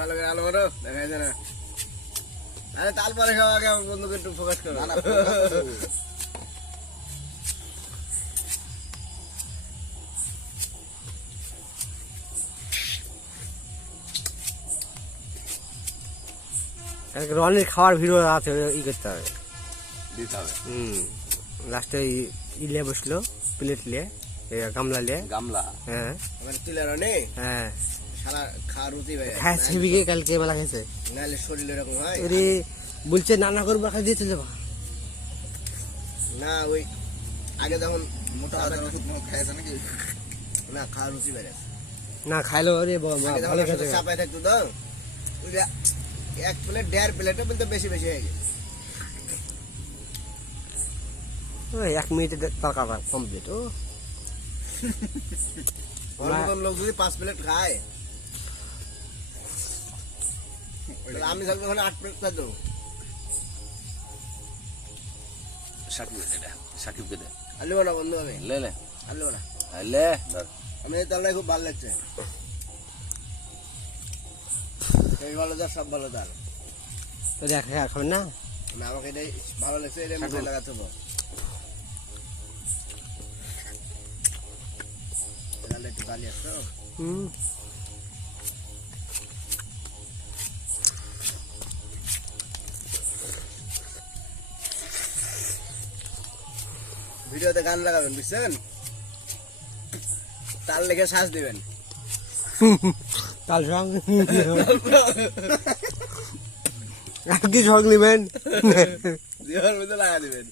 ভালো করে আলো করো, দেখা যায় না। আরে তারপরে খাওয়া আগে আমার বন্ধুকে একটু ফোকাস করো। না রনির খাওয়ার ভিডিও আছে, ই করতে হবে, দিতে হবে। লাস্টে ইলে বসলো, প্লেট লিয়ে, গামলা লিয়ে, গামলা হ্যাঁ আমার তুলে রানে হ্যাঁ সারা খাওয়া রুচি ভাই, খাইছে বিকে কালকে বেলা খাইছে। নাহলে শরীর এরকম হয় ওরে বলছে নানা করবো খাই দিয়ে চলে যাবা। না। ওই আগে যখন মোটা আদার ওষুধ খাইছে নাকি? না খাওয়া রুচি বেড়ে না খাইলো, আরে আগে যখন ভালো একসাথে খেতে। চাপাই থাকতো তো, ওই যে এক প্লেট 1.5 প্লেটও বলতে বেশি বেশি হয়ে গেছে। ওই 1 মিনিটে তরকারি কমপ্লিট। ও অন্য লোক যদি 5 প্লেট খায়, তাহলে আমি থাকবো ওখানে 8 প্লেট খাইতো। সাকিবকে দে। আলু না বন্ধু, আমি লে লে আলু না, লে ধর। আমি এই তালটাই খুব ভালো লাগছে। এই ভালো যা, সব ভালো তার। তো দেখা খাবেন না? আমি আমাকে এটাই ভালো লাগছে, এটাই মুখে লাগাতে হবে। তাহলে একটু গালি আসতো। ভিডিওতে গান লাগাবেন, বুঝছেন? তার লেগে শ্বাস দিবেন। তাল সঙ্গ কি সঙ্গ নিবেন? জীবন মধ্যে লাগা দিবেন।